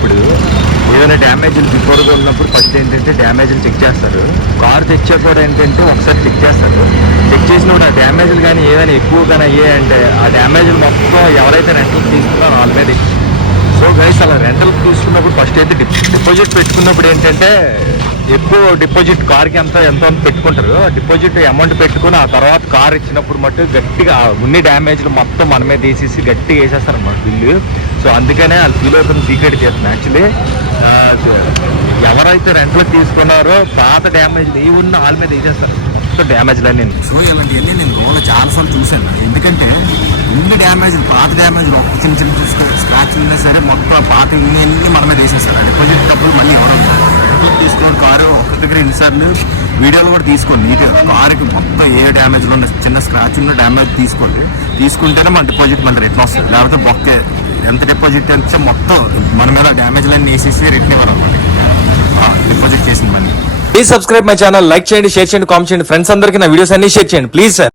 తెచ్చినప్పుడు ఏదైనా డ్యామేజ్లు బిఫోర్గా ఉన్నప్పుడు ఫస్ట్ ఏంటంటే డ్యామేజ్లు చెక్ చేస్తారు. కారు తెచ్చాక కూడా ఏంటంటే ఒకసారి చెక్ చేస్తారు. చెక్ చేసినప్పుడు ఆ డ్యామేజ్లు కానీ ఏదైనా ఎక్కువ కానీ అయ్యాయంటే ఆ డ్యామేజ్లు మొత్తం ఎవరైతే రెంటల్ తీసుకున్నారో వాళ్ళ మీద. సో గైస్ అలా రెంటల్ తీసుకున్నప్పుడు ఫస్ట్ అయితే డిపాజిట్ పెట్టుకున్నప్పుడు ఏంటంటే ఎక్కువ డిపాజిట్ కార్కి ఎంత పెట్టుకుంటారు. డిపాజిట్ అమౌంట్ పెట్టుకుని ఆ తర్వాత కార్ ఇచ్చినప్పుడు మట్టు గట్టిగా ఉన్ని డ్యామేజ్లు మొత్తం మన మీద తీసేసి గట్టిగా వేసేస్తారు అన్నమాట బిల్లు. సో అందుకనే వాళ్ళు ఫీల్ అవుతుంది సీక్రెట్ చేస్తుంది. యాక్చువల్లీ ఎవరైతే రెంట్లో తీసుకున్నారో పాత డ్యామేజ్లు ఏ ఉన్న వాళ్ళ మీద వేసేస్తారు డ్యామేజ్లన్నీ. సో ఇలాంటివన్నీ నేను రోజు చాలాసార్లు చూశాను. ఎందుకంటే ఇన్ని డ్యామేజ్లు, పాత డ్యామేజ్లు చిన్న చిన్న స్క్రాచ్లు ఉన్నా సరే మొత్తం పాత ఇన్ని మన మీద వేసేస్తారు. డిపాజిట్ డబ్బులు మళ్ళీ ఎవరో తీసుకొని కారు ఒక దగ్గర ఎన్నిసార్లు వీడియోలు కూడా తీసుకోండి. నీట్గా కారుకి మొత్తం ఏ డ్యామేజ్లో ఉన్న చిన్న స్క్రాచ్ ఉన్న డ్యామేజ్ తీసుకోండి. తీసుకుంటేనే మన డిపాజిట్ మన రిటర్న్ వస్తుంది. లేకపోతే బొక్కే ఎంత డిపాజిట్ అంటే మొత్తం మన మీద డ్యామేజ్లన్నీ వేసేసి రిటర్న్ ఇవ్వరు అన్నమాట డిపాజిట్ చేసిన money. Please subscribe my channel, like చేయండి, షేర్ చేయండి, కామెంట్ చేయండి. ఫ్రెండ్స్ అందరికీ నా వీడియోస్ అన్ని షేర్ చేయండి ప్లీజ్ సార్.